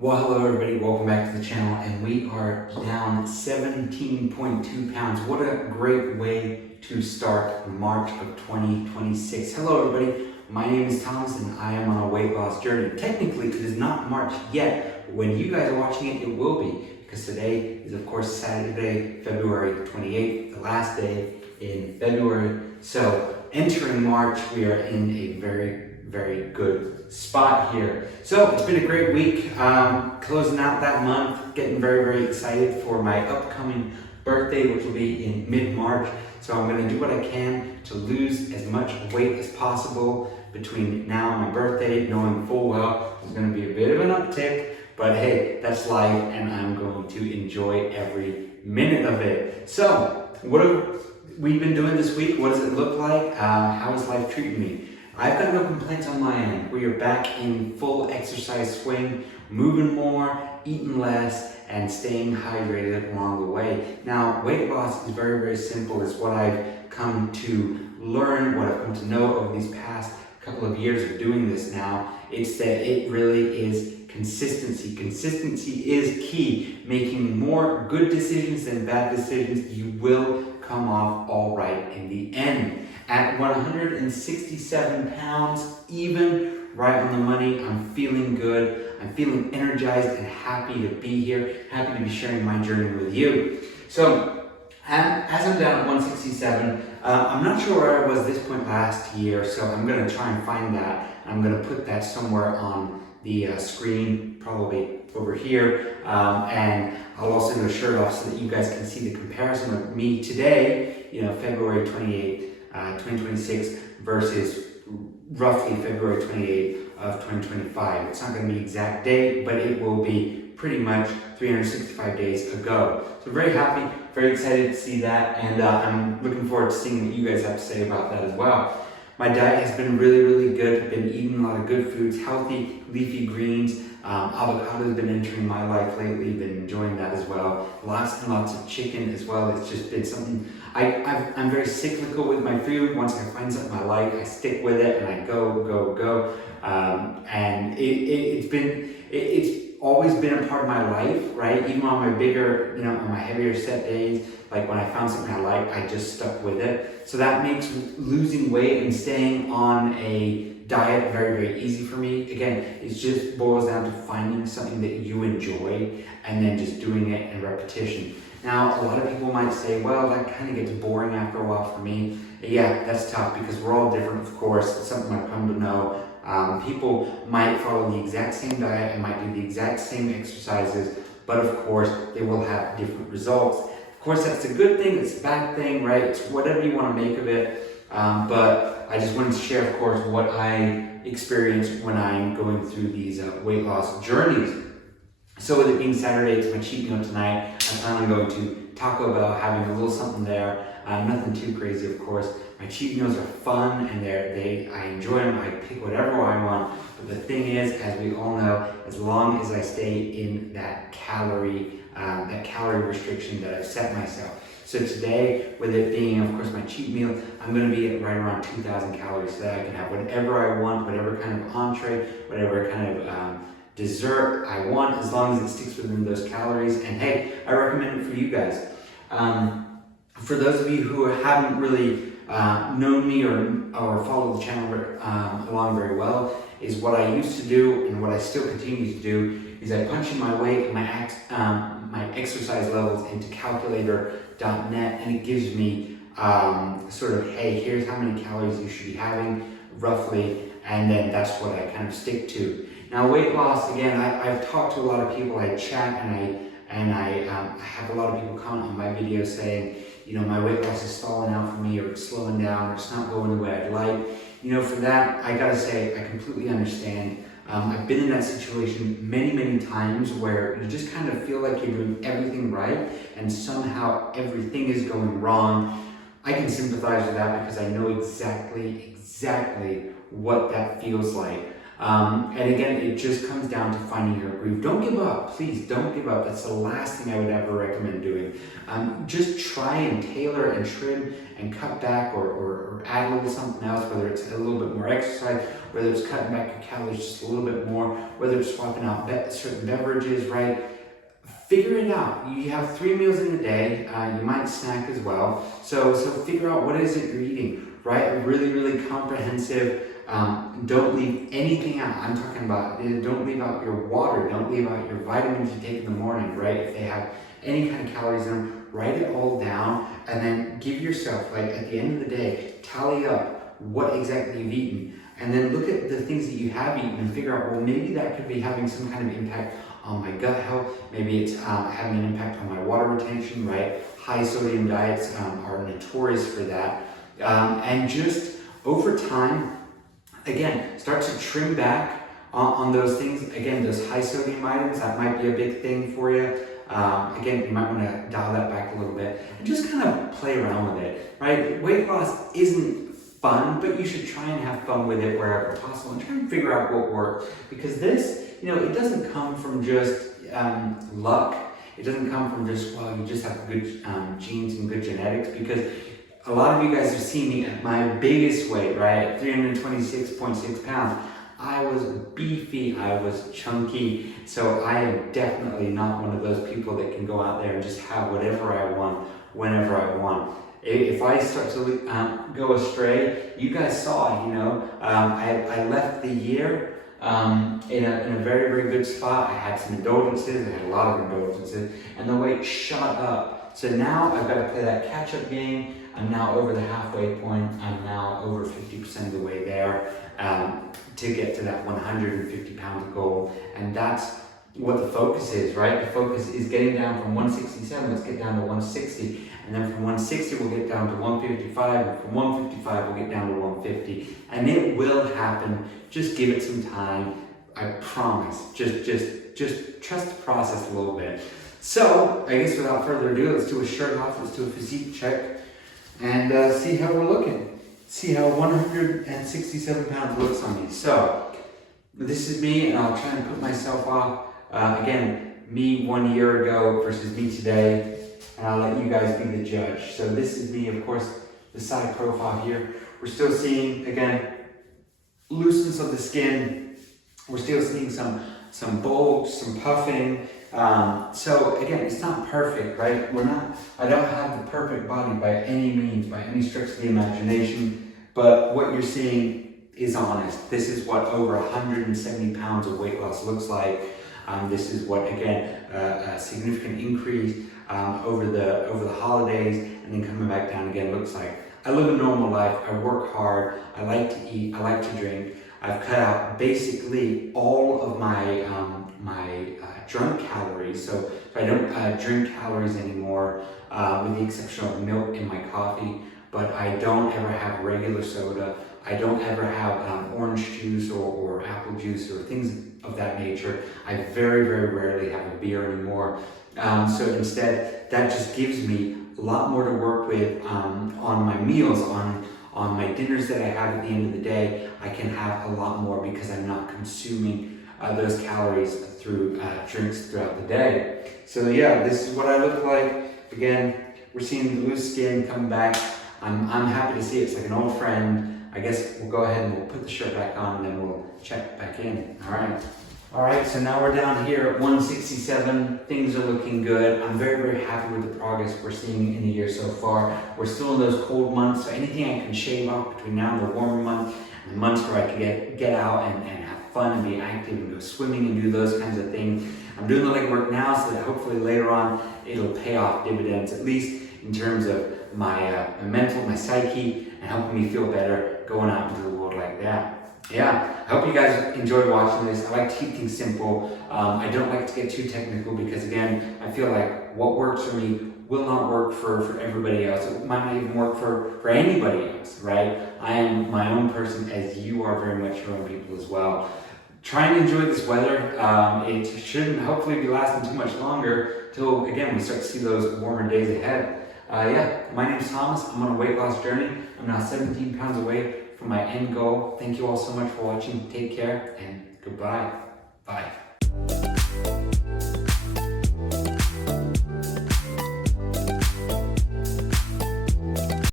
Well, hello everybody, welcome back to the channel, and we are down 17.2 pounds. What a great way to start March of 2026. Hello everybody, my name is Thomas and I am on a weight loss journey. Technically, it is not March yet, but when you guys are watching it, it will be, because today is of course Saturday, February 28th, the last day in February. So entering March, we are in a very good spot here. So it's been a great week, closing out that month, getting very excited for my upcoming birthday, which will be in mid-March. So I'm going to do what I can to lose as much weight as possible between now and my birthday, knowing full well there's going to be a bit of an uptick, but hey, that's life and I'm going to enjoy every minute of it. So what have we been doing this week? What does it look like? How is life treating me? I've got no complaints on my end. We are back in full exercise swing, moving more, eating less, and staying hydrated along the way. Now, weight loss is very simple. It's what I've come to learn, what I've come to know over these past couple of years of doing this now. It's that it really is consistency. Consistency is key. Making more good decisions than bad decisions, you will come off all right in the end. At 167 pounds, even right on the money, I'm feeling good. I'm feeling energized and happy to be here, happy to be sharing my journey with you. So, as I'm down at 167, I'm not sure where I was this point last year, so I'm going to try and find that. I'm going to put that somewhere on the screen, probably over here, and I'll also do a shirt off so that you guys can see the comparison of me today, February 28th, 2026 versus roughly February 28th of 2025. It's not going to be exact date, but it will be pretty much 365 days ago. So very happy, very excited to see that, and I'm looking forward to seeing what you guys have to say about that as well. My diet has been really good. I've been eating a lot of good foods, healthy leafy greens. Avocado has been entering my life lately, been enjoying that as well. Lots and lots of chicken as well. It's just been something, I'm very cyclical with my food. Once I find something I like, I stick with it and I go. And it's always been a part of my life, right? Even on my bigger, on my heavier set days, like when I found something I like, I just stuck with it. So that makes losing weight and staying on a diet very easy for me. Again, it just boils down to finding something that you enjoy and then just doing it in repetition. Now, a lot of people might say, well, that kind of gets boring after a while for me. Yeah, that's tough because we're all different, of course. It's something I've come to know. People might follow the exact same diet and might do the exact same exercises, but of course, they will have different results. Of course, that's a good thing, it's a bad thing, right? It's whatever you want to make of it. But I just wanted to share, of course, what I experience when I'm going through these weight loss journeys. So with it being Saturday, it's my cheat meal tonight. I plan on going to Taco Bell, having a little something there. Nothing too crazy, of course. My cheat meals are fun and I enjoy them. I pick whatever I want. But the thing is, as we all know, as long as I stay in that calorie restriction that I've set myself. So today, with it being, of course, my cheat meal, I'm going to be at right around 2,000 calories so that I can have whatever I want, whatever kind of entree, whatever kind of dessert I want, as long as it sticks within those calories. And hey, I recommend it for you guys. For those of you who haven't really known me or followed the channel along very well, is what I used to do and what I still continue to do is I punch in my weight and my exercise levels into calculator.net, and it gives me sort of, hey, here's how many calories you should be having roughly, and then that's what I kind of stick to. Now, weight loss, again, I've talked to a lot of people, I chat and I have a lot of people comment on my videos saying, my weight loss is stalling out for me, or it's slowing down, or it's not going the way I'd like. For that, I gotta say, I completely understand. I've been in that situation many times where you just kind of feel like you're doing everything right and somehow everything is going wrong. I can sympathize with that because I know exactly what that feels like. And again, it just comes down to finding your groove. Don't give up, please don't give up. That's the last thing I would ever recommend doing. Just try and tailor and trim and cut back or add a little something else, whether it's a little bit more exercise, whether it's cutting back your calories just a little bit more, whether it's swapping out certain beverages, right? Figure it out. You have 3 meals in a day. You might snack as well. So figure out what is it you're eating, right? Really, really comprehensive. Don't leave anything out. I'm talking about, don't leave out your water. Don't leave out your vitamins you take in the morning, right? If they have any kind of calories in them, write it all down and then give yourself, like at the end of the day, tally up what exactly you've eaten. And then look at the things that you have eaten and figure out, well, maybe that could be having some kind of impact on my gut health. Maybe it's having an impact on my water retention, right? High sodium diets are notorious for that. And just over time, again, start to trim back on those things. Again, those high sodium items, that might be a big thing for you. Again, you might want to dial that back a little bit and just kind of play around with it, right? Weight loss isn't fun, but you should try and have fun with it wherever possible and try and figure out what works. Because this, it doesn't come from just luck. It doesn't come from just, well, you just have good genes and good genetics, because a lot of you guys have seen me at my biggest weight, right? At 326.6 pounds. I was beefy, I was chunky, so I am definitely not one of those people that can go out there and just have whatever I want, whenever I want. If I start to go astray, you guys saw, I left the year in a very, very good spot. I had some indulgences, I had a lot of indulgences, and the weight shot up. So now I've got to play that catch-up game. I'm now over the halfway point. I'm now over 50% of the way there to get to that 150 pound goal. And that's what the focus is, right? The focus is getting down from 167, let's get down to 160. And then from 160, we'll get down to 155. And from 155, we'll get down to 150. And it will happen. Just give it some time. I promise. Just trust the process a little bit. So, I guess without further ado, let's do a shirt off, let's do a physique check, and see how we're looking. See how 167 pounds looks on me. So, this is me, and I'll try and put myself off. Again, me 1 year ago versus me today, and I'll let you guys be the judge. So this is me, of course, the side profile here. We're still seeing, again, looseness of the skin. We're still seeing some bulge, some puffing. So again, it's not perfect, right? I don't have the perfect body by any means, by any stretch of the imagination, but what you're seeing is honest. This is what over 170 pounds of weight loss looks like. This is what, again, a significant increase over the holidays and then coming back down again looks like. I live a normal life. I work hard. I like to eat. I like to drink. I've cut out basically all of my drunk calories, so I don't drink calories anymore, with the exception of milk in my coffee. But I don't ever have regular soda. I don't ever have orange juice or apple juice or things of that nature. I very, very rarely have a beer anymore. So instead, that just gives me a lot more to work with on my meals, on my dinners that I have at the end of the day. I can have a lot more because I'm not consuming those calories through drinks throughout the day. So yeah, this is what I look like. Again, we're seeing the loose skin coming back. I'm happy to see it. It's like an old friend. I guess we'll go ahead and we'll put the shirt back on and then we'll check back in. All right, so now we're down here at 167. Things are looking good. I'm very, very happy with the progress we're seeing in the year so far. We're still in those cold months, so anything I can shave off between now and the warmer months, and the months where I can get out and have fun and be active and go swimming and do those kinds of things. I'm doing the legwork now so that hopefully later on it'll pay off dividends, at least in terms of my mental, my psyche, and helping me feel better going out into the world like that. Yeah, I hope you guys enjoyed watching this. I like to keep things simple. I don't like to get too technical because, again, I feel like what works for me will not work for everybody else. It might not even work for anybody else, right? I am my own person, as you are very much your own people as well. Try and enjoy this weather. It shouldn't hopefully be lasting too much longer till, again, we start to see those warmer days ahead. Yeah, my name's Thomas. I'm on a weight loss journey. I'm now 17 pounds away for my end goal. Thank you all so much for watching. Take care and goodbye. Bye.